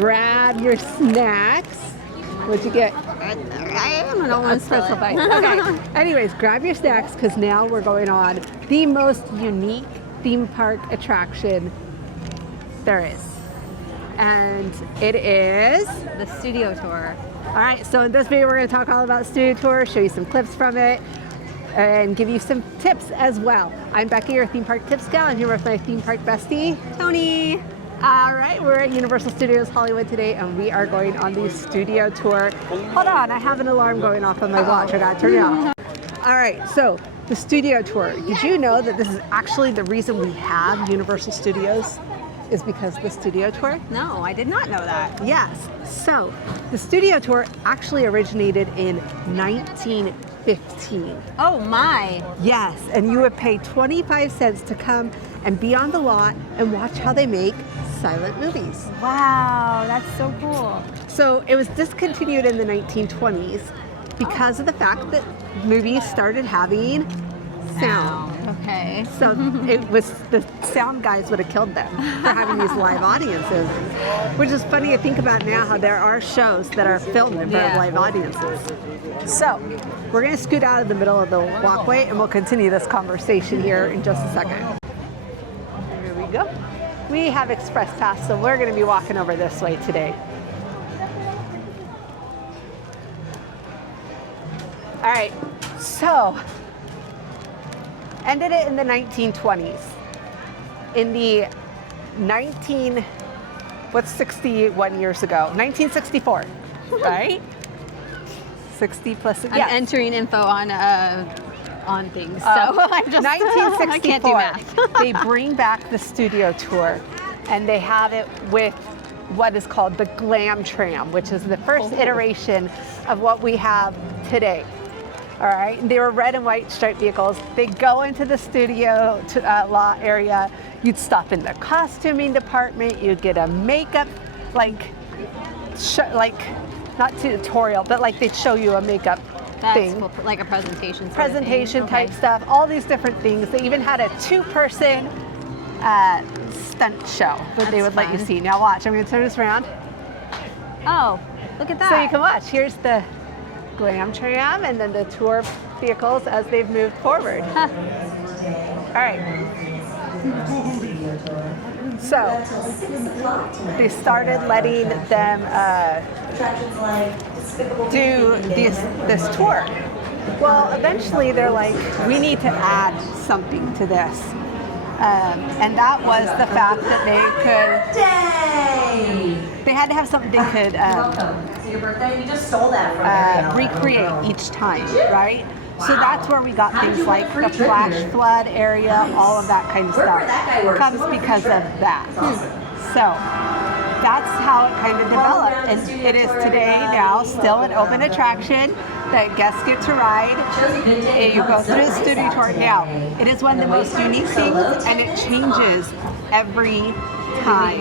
grab your snacks. What'd you get? I don't know what's Pretzel bite. Okay. Anyways, grab your snacks because now we're going on the most unique theme park attraction there is. And it is the studio tour. All right, so in this video, we're going to talk all about Studio Tour, show you some clips from it, and give you some tips as well. I'm Becky, your theme park tips gal. I'm here with my theme park bestie, Tony. All right, we're at Universal Studios Hollywood today, and we are going on the Studio Tour. Hold on, I have an alarm going off on my watch. I got to turn it off. All right, so the Studio Tour. Did you know that this is actually the reason we have Universal Studios? Is because the Studio Tour? No, I did not know that. Yes. So the Studio Tour actually originated in 1915. Oh my. Yes, and you would pay 25 cents to come and be on the lot and watch how they make silent movies. Wow, that's so cool. So it was discontinued in the 1920s because of the fact that movies started having sound. Okay. So it was, the sound guys would have killed them for having these live audiences, which is funny to think about now how there are shows that are filmed in front of live audiences. So we're going to scoot out of the middle of the walkway and we'll continue this conversation here in just a second. Here we go. We have Express Pass, so we're going to be walking over this way today. All right, so ended it in the 1920s. In the 61 years ago? 1964, right? 60 plus, I'm entering info on things, so I just 1964, I can't do math. They bring back the Studio Tour, and they have it with what is called the Glam Tram, which is the first iteration of what we have today. All right, they were red and white striped vehicles. They go into the studio lot area. You'd stop in the costuming department. You'd get a makeup, not tutorial, but like they'd show you a makeup thing. Cool, like a presentation. Presentation type stuff, all these different things. They even had a 2-person stunt show that they would let you see. Now watch, I'm gonna turn this around. Oh, look at that. So you can watch. Here's the Glam Tram and then the tour vehicles as they've moved forward. Huh. All right. So they started letting them do this tour. Well, eventually they're like, we need to add something to this. And that was the fact that they had to have something they could your birthday? You just stole that from recreate each time, right? So that's where we got things like the flash flood area, all of that kind of stuff. Comes because of that. So that's how it kind of developed, and it is today now still an open attraction that guests get to ride. And you go through the Studio Tour. Now, it is one of the most unique things, and it changes every time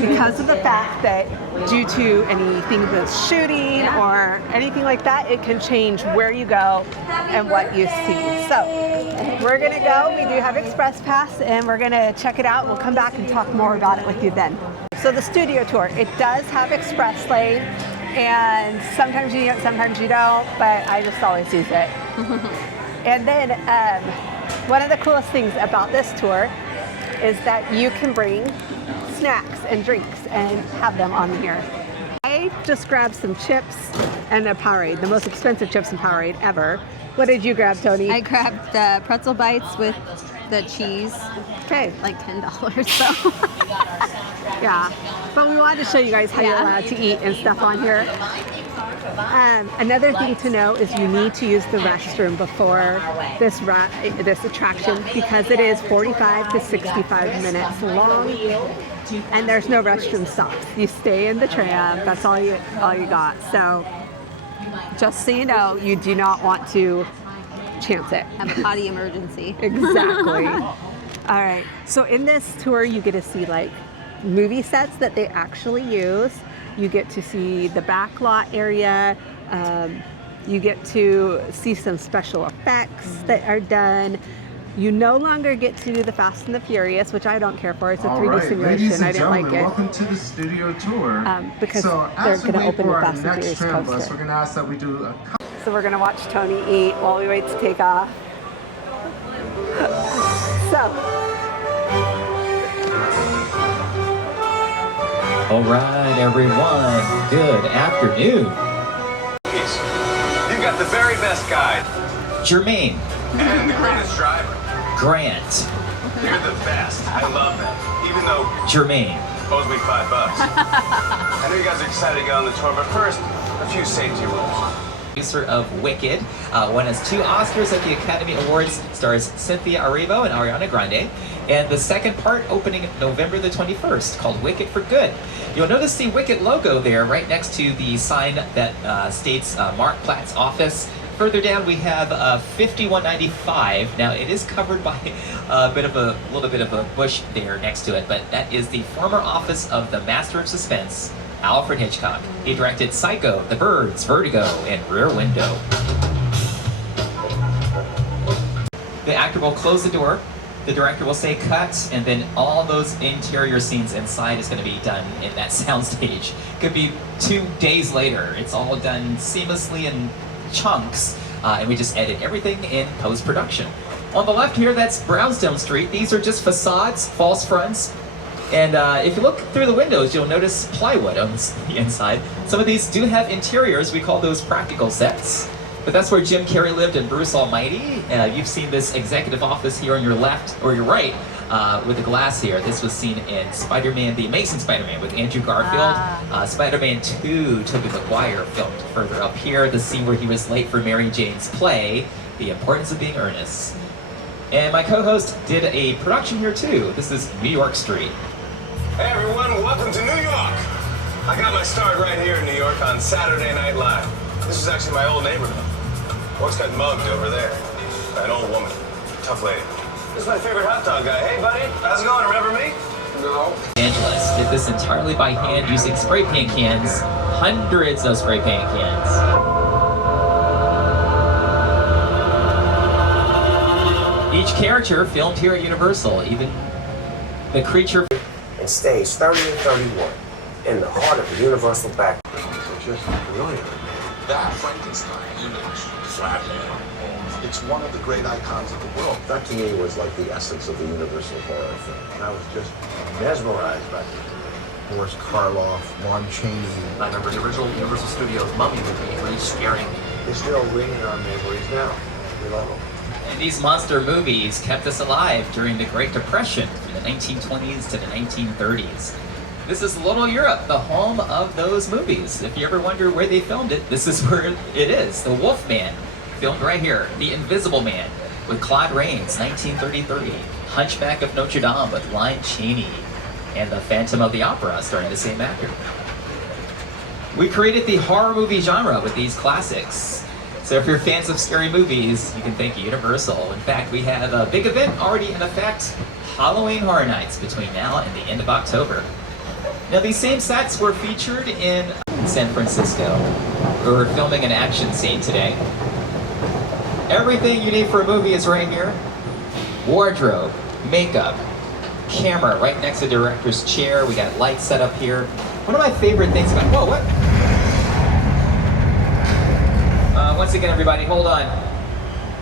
because of the fact that due to anything that's shooting or anything like that, it can change where you go and what you see. So we're gonna go. We do have Express Pass, and we're gonna check it out. We'll come back and talk more about it with you then. So the Studio Tour, it does have Express Lane, and sometimes you need it, sometimes you don't, but I just always use it. And then one of the coolest things about this tour is that you can bring snacks and drinks and have them on here. I just grabbed some chips and a Powerade, the most expensive chips and Powerade ever. What did you grab, Tony? I grabbed the pretzel bites with the cheese. Okay. Like $10, so. Yeah, but we wanted to show you guys how you're allowed to eat and stuff on here. Another thing to know is you need to use the restroom before this attraction because it is 45 to 65 minutes long, and there's no restroom stops. You stay in the tram. That's all you got. So just so you know, you do not want to chance it. Have a potty emergency. Exactly. All right. So in this tour, you get to see like movie sets that they actually use. You get to see the back lot area. You get to see some special effects that are done. You no longer get to do the Fast and the Furious, which I don't care for. It's a 3D Ladies simulation. and I didn't like gentlemen, it. welcome to the studio tour. Because so they're as we going to wait open for the our Fast and next Furious tram bus, coaster. we're going to ask that we do a So we're going to watch Tony eat while we wait to take off. So, All right, everyone. Good afternoon. You've got the very best guide Jermaine, and the greatest driver. Grant, You're the best. I love that. Even though Jermaine. owes me $5. I know you guys are excited to get on the tour, but first, a few safety rules. Producer of Wicked, won us 2 Oscars at the Academy Awards, stars Cynthia Erivo and Ariana Grande, and the second part opening November the 21st, called Wicked for Good. You'll notice the Wicked logo there right next to the sign that states Mark Platt's office. Further down we have 5195. Now it is covered by a little bit of a bush there next to it, but that is the former office of the Master of Suspense, Alfred Hitchcock. He directed Psycho, The Birds, Vertigo, and Rear Window. The actor will close the door, the director will say cut, and then all those interior scenes inside is going to be done in that soundstage. Could be 2 days later. It's all done seamlessly in chunks, and we just edit everything in post-production. On the left here, that's Brownstone Street. These are just facades, false fronts. And if you look through the windows, you'll notice plywood on the inside. Some of these do have interiors. We call those practical sets. But that's where Jim Carrey lived and Bruce Almighty. You've seen this executive office here on your left, or your right, with the glass here. This was seen in Spider-Man, The Amazing Spider-Man with Andrew Garfield. Spider-Man 2, Tobey Maguire filmed further up here. The scene where he was late for Mary Jane's play, The Importance of Being Earnest. And my co-host did a production here too. This is New York Street. Hey everyone, welcome to New York. I got my start right here in New York on Saturday Night Live. This is actually my old neighborhood. Once got mugged over there by an old woman, tough lady. This is my favorite hot dog guy. Hey buddy, how's it going? Remember me? No. Angeles did this entirely by hand using spray paint cans, hundreds of spray paint cans. Each character filmed here at Universal, even the creature. And stage 30 and 31 in the heart of the Universal back. Just brilliant. That Frankenstein image, Flatman, it's one of the great icons of the world. That to me was like the essence of the Universal horror film. And I was just mesmerized by it. Boris Karloff, Lon Chaney. I remember the original Universal Studios Mummy movie really scaring me. They're still ringing our memories now. We love them. And these monster movies kept us alive during the Great Depression from the 1920s to the 1930s. This is Little Europe, the home of those movies. If you ever wonder where they filmed it, this is where it is. The Wolfman, filmed right here. The Invisible Man, with Claude Rains, 1933. Hunchback of Notre Dame with Lon Chaney. And The Phantom of the Opera, starring the same actor. We created the horror movie genre with these classics. So if you're fans of scary movies, you can thank Universal. In fact, we have a big event already in effect, Halloween Horror Nights, between now and the end of October. Now these same sets were featured in San Francisco. We're filming an action scene today. Everything you need for a movie is right here. Wardrobe, makeup, camera right next to the director's chair. We got lights set up here. One of my favorite things about, whoa, what? Once again, everybody, hold on.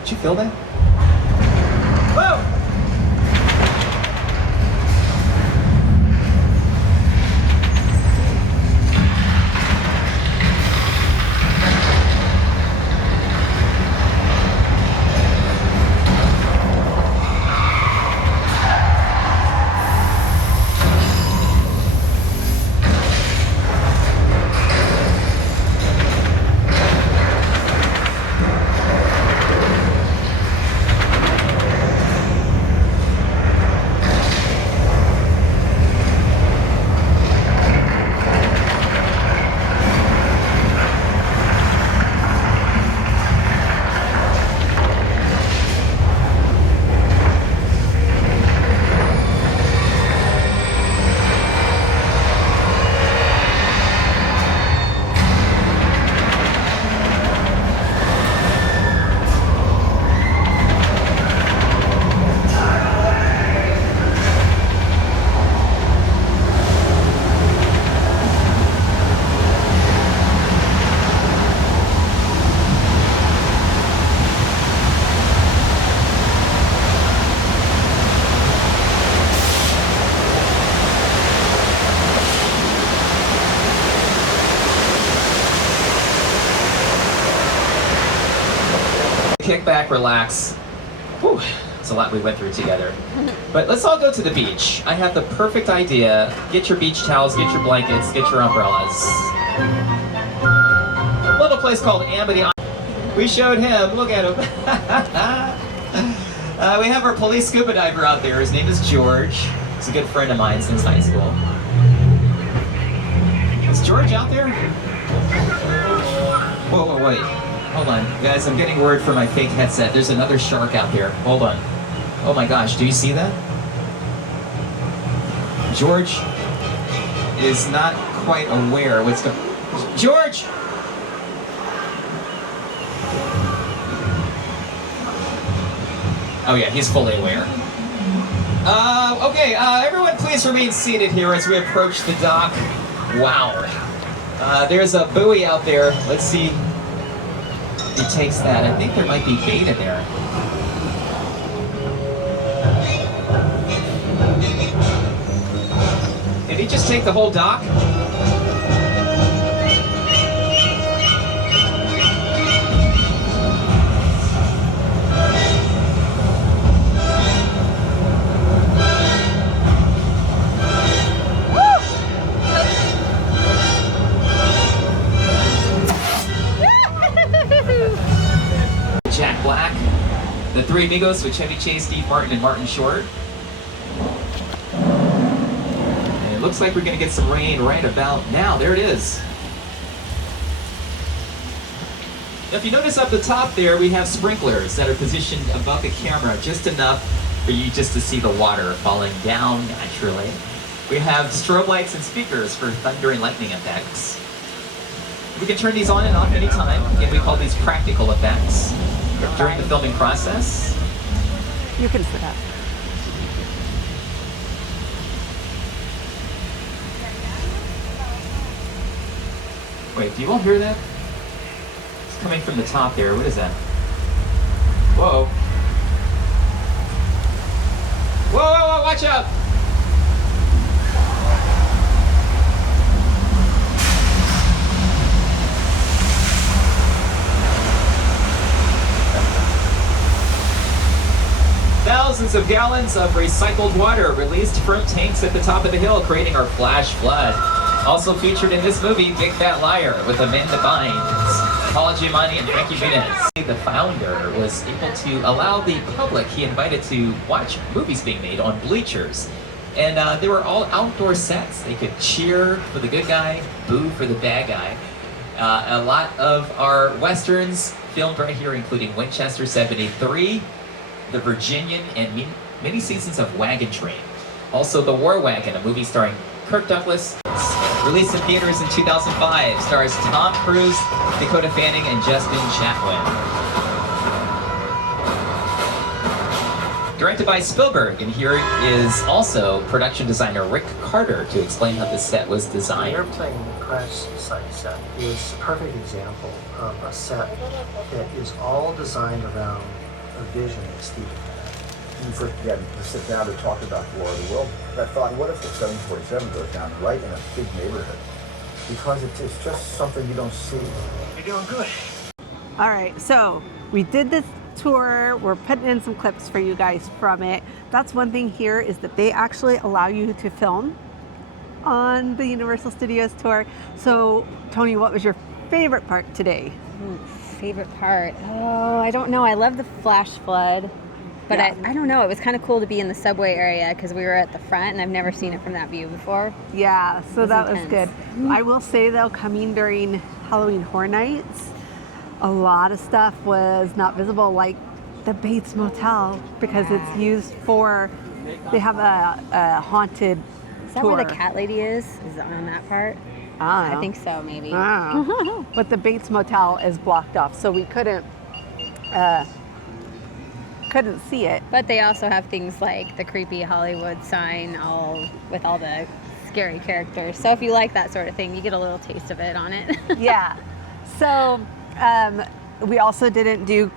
Did you feel that? Whoa! kick back, relax. Whew, it's a lot we went through together. But let's all go to the beach. I have the perfect idea. Get your beach towels, get your blankets, get your umbrellas. A little place called Amity. We showed him, look at him. We have our police scuba diver out there. His name is George. He's a good friend of mine since high school. Is George out there? Whoa, wait. Hold on. Guys, I'm getting word from my fake headset. There's another shark out there. Hold on. Oh my gosh, do you see that? George is not quite aware what's going on. George! Oh yeah, he's fully aware. Okay, everyone please remain seated here as we approach the dock. Wow. There's a buoy out there. Let's see if he takes that. I think there might be bait in there. Did he just take the whole dock? Jack Black, The Three Amigos with Chevy Chase, Steve Martin, and Martin Short. And it looks like we're going to get some rain right about now. There it is. Now, if you notice up the top there, we have sprinklers that are positioned above the camera, just enough for you just to see the water falling down naturally. We have strobe lights and speakers for thunder and lightning effects. We can turn these on and off anytime. Again, we call these practical effects during the filming process. You can sit up. Wait, do you all hear that? It's coming from the top there. What is that? Whoa. Whoa, watch out! Thousands of gallons of recycled water released from tanks at the top of the hill, creating our flash flood. Also featured in this movie, Big Fat Liar with Amanda Bynes, Paul Giamatti, and Frankie Muniz. The founder was able to allow the public he invited to watch movies being made on bleachers. And they were all outdoor sets. They could cheer for the good guy, boo for the bad guy. A lot of our westerns filmed right here, including Winchester 73, The Virginian, and many seasons of Wagon Train. Also, The War Wagon, a movie starring Kirk Douglas, released in theaters in 2005, stars Tom Cruise, Dakota Fanning, and Justin Chatwin. Directed by Spielberg, and here is also production designer Rick Carter to explain how this set was The designed. airplane crash site set is a perfect example of a set that is all designed around a vision that Steve had. When you first began to sit down to talk about War of the World, I thought, what if the 747 goes down right in a big neighborhood? Because it's just something you don't see. You're doing good. All right, so we did this tour. We're putting in some clips for you guys from it. That's one thing here is that they actually allow you to film on the Universal Studios tour. So, Tony, what was your favorite part today? Favorite part? Oh, I don't know. I love the flash flood. But Yeah. I don't know. It was kind of cool to be in the subway area because we were at the front and I've never seen it from that view before. Yeah, so that was good. intense. I will say though, coming during Halloween Horror Nights, a lot of stuff was not visible, like the Bates Motel, because it's used for, they have a haunted Is that tour. where the cat lady is? Is it on that part? I think so, maybe. But the Bates Motel is blocked off, so we couldn't see it. But they also have things like the creepy Hollywood sign, all with all the scary characters. So if you like that sort of thing, you get a little taste of it on it. Yeah. So we also didn't do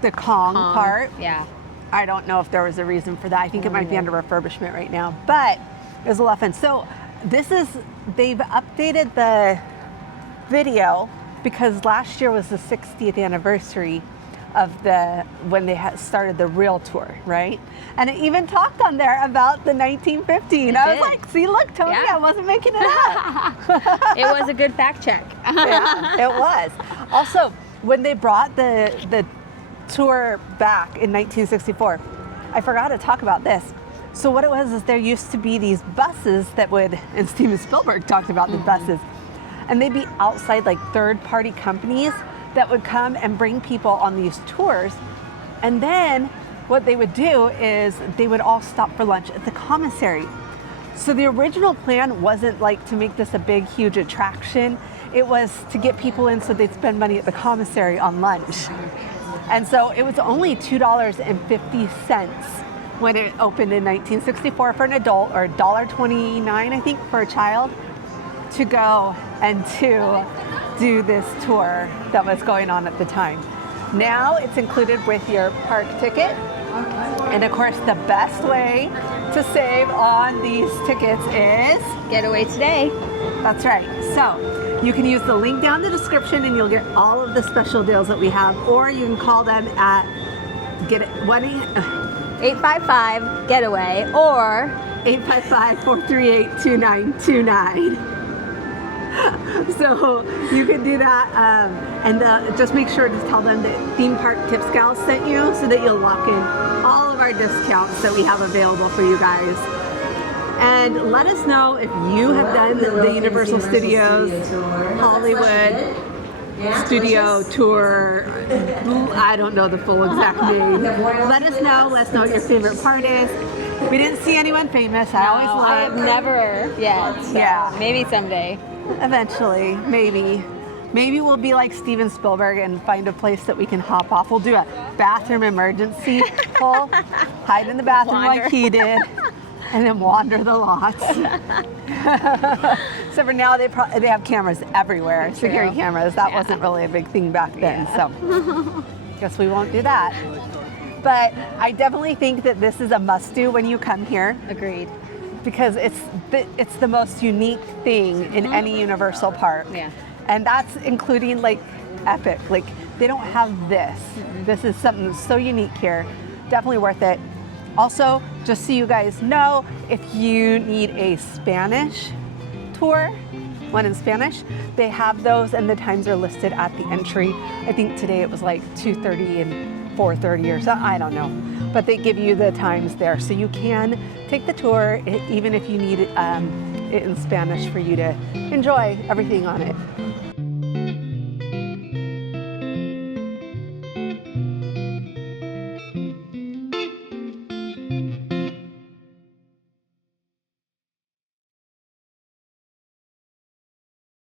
the Kong part. Yeah. I don't know if there was a reason for that. I think it might be under refurbishment right now, but it was a lot of fun. So they've updated the video because last year was the 60th anniversary when they started the real tour, right? And it even talked on there about the 1915. I was like, see, look, Tony, Yeah. I wasn't making it up. It was a good fact check. Yeah, it was. Also, when they brought the tour back in 1964, I forgot to talk about this. So what it was is there used to be these buses that would, and Steven Spielberg talked about the buses, and they'd be outside like third-party companies that would come and bring people on these tours. And then what they would do is they would all stop for lunch at the commissary. So the original plan wasn't like to make this a big, huge attraction. It was to get people in so they'd spend money at the commissary on lunch. And so it was only $2.50 when it opened in 1964 for an adult, or $1.29, I think, for a child, to go and to do this tour that was going on at the time. Now it's included with your park ticket. And of course, the best way to save on these tickets is Getaway today. That's right. So you can use the link down in the description and you'll get all of the special deals that we have, or you can call them at 855 Getaway or 855-438-2929. So you can do that, and just make sure to tell them that Theme Park Tip Scout sent you, so that you'll lock in all of our discounts that we have available for you guys. And let us know if you have done the Universal Studios Hollywood Studio Tour. I don't know the full exact name. Let us know what your favorite part is. We didn't see anyone famous. I have never yet. So yeah. Maybe someday. Eventually, maybe. Maybe we'll be like Steven Spielberg and find a place that we can hop off. We'll do a bathroom emergency pull, hide in the bathroom like he did, and then wander the lots. So for now, they have cameras everywhere, security cameras. That wasn't really a big thing back then, so guess we won't do that. But I definitely think that this is a must-do when you come here. Agreed. Because it's the most unique thing in any Universal park. Yeah. And that's including like Epic. Like they don't have this. This is something that's so unique here. Definitely worth it. Also, just so you guys know, if you need a Spanish tour, one in Spanish, they have those and the times are listed at the entry. I think today it was like 2:30 and 4:30 or something, I don't know. But they give you the times there. So you can take the tour even if you need it in Spanish for you to enjoy everything on it.